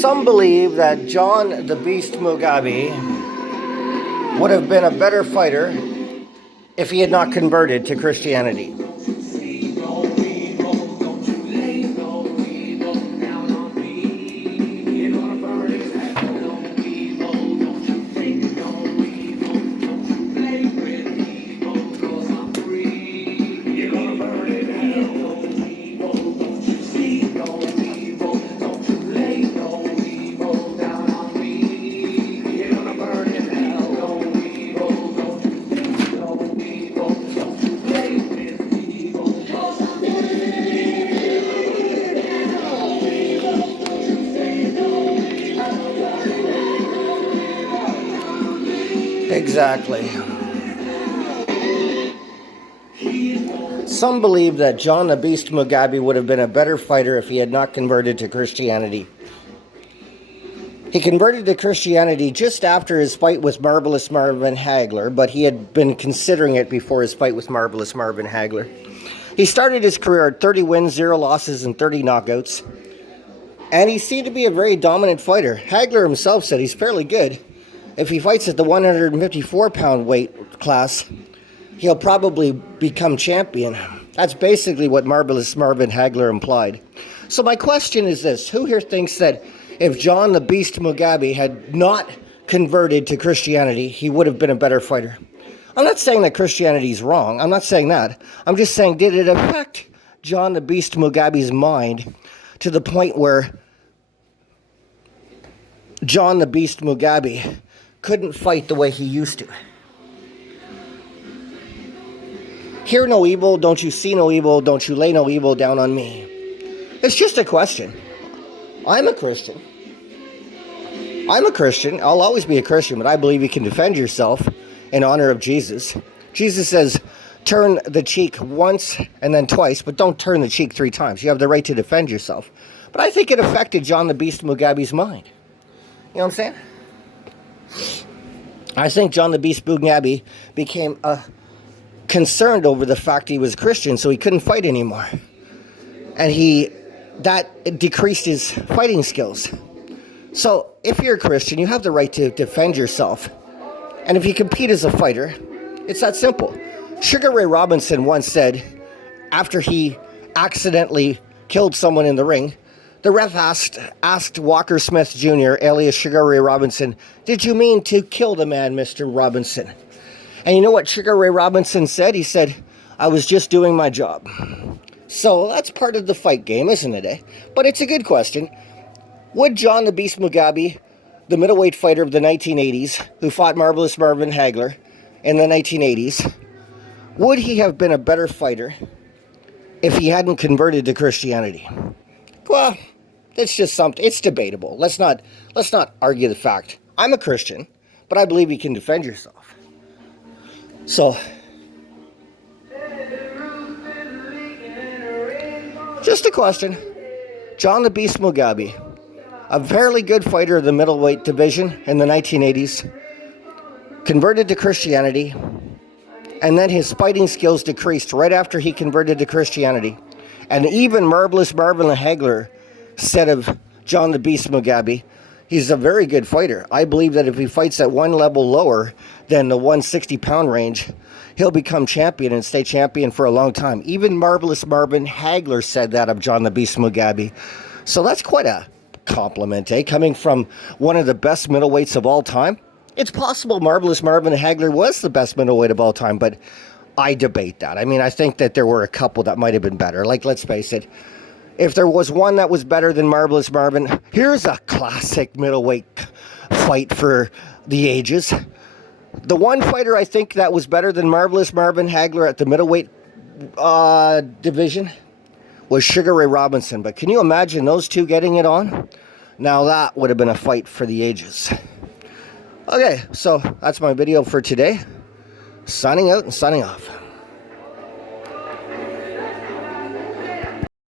Some believe that John the Beast Mugabi would have been a better fighter if he had not converted to Christianity. Exactly. Some believe that John the Beast Mugabi would have been a better fighter if he had not converted to Christianity. He converted to Christianity just after his fight with Marvelous Marvin Hagler, but he had been considering it before his fight with Marvelous Marvin Hagler. He started his career at 30 wins, 0 losses, and 30 knockouts, and he seemed to be a very dominant fighter. Hagler himself said he's fairly good. If he fights at the 154-pound weight class, he'll probably become champion. That's basically what Marvelous Marvin Hagler implied. So my question is this: who here thinks that if John the Beast Mugabi had not converted to Christianity, he would have been a better fighter? I'm not saying that Christianity is wrong. I'm not saying that. I'm just saying, did it affect John the Beast Mugabi's mind to the point where John the Beast Mugabi couldn't fight the way he used to? Hear no evil, don't you see no evil, don't you lay no evil down on me. It's just a question. I'm a Christian. I'll always be a Christian, but I believe you can defend yourself in honor of Jesus. Jesus says, turn the cheek once and then twice, but don't turn the cheek 3 times. You have the right to defend yourself. But I think it affected John the Beast Mugabi's mind. You know what I'm saying? I think John the Beast Mugabi became concerned over the fact he was Christian, so he couldn't fight anymore. And that decreased his fighting skills. So if you're a Christian, you have the right to defend yourself. And if you compete as a fighter, it's that simple. Sugar Ray Robinson once said, after he accidentally killed someone in the ring, the ref asked Walker Smith Jr., alias Sugar Ray Robinson, "Did you mean to kill the man, Mr. Robinson?" And you know what Sugar Ray Robinson said? He said, "I was just doing my job." So that's part of the fight game, isn't it, eh? But it's a good question. Would John the Beast Mugabi, the middleweight fighter of the 1980s, who fought Marvelous Marvin Hagler in the 1980s, would he have been a better fighter if he hadn't converted to Christianity? Well, it's just something. It's debatable. Let's not argue the fact. I'm a Christian, but I believe you can defend yourself. So, just a question. John the Beast Mugabi, a fairly good fighter of the middleweight division in the 1980s, converted to Christianity, and then his fighting skills decreased right after he converted to Christianity. And even Marvelous Marvin Hagler said of John the Beast Mugabi, he's a very good fighter. I believe that if he fights at one level lower than the 160-pound range, he'll become champion and stay champion for a long time. Even Marvelous Marvin Hagler said that of John the Beast Mugabi. So that's quite a compliment, eh? Coming from one of the best middleweights of all time. It's possible Marvelous Marvin Hagler was the best middleweight of all time, but I debate that. I mean, I think that there were a couple that might have been better. Like, let's face it, if there was one that was better than Marvelous Marvin, here's a classic middleweight fight for the ages. The one fighter I think that was better than Marvelous Marvin Hagler at the middleweight division was Sugar Ray Robinson. But can you imagine those two getting it on? Now that would have been a fight for the ages. Okay, so that's my video for today. Signing out and signing off.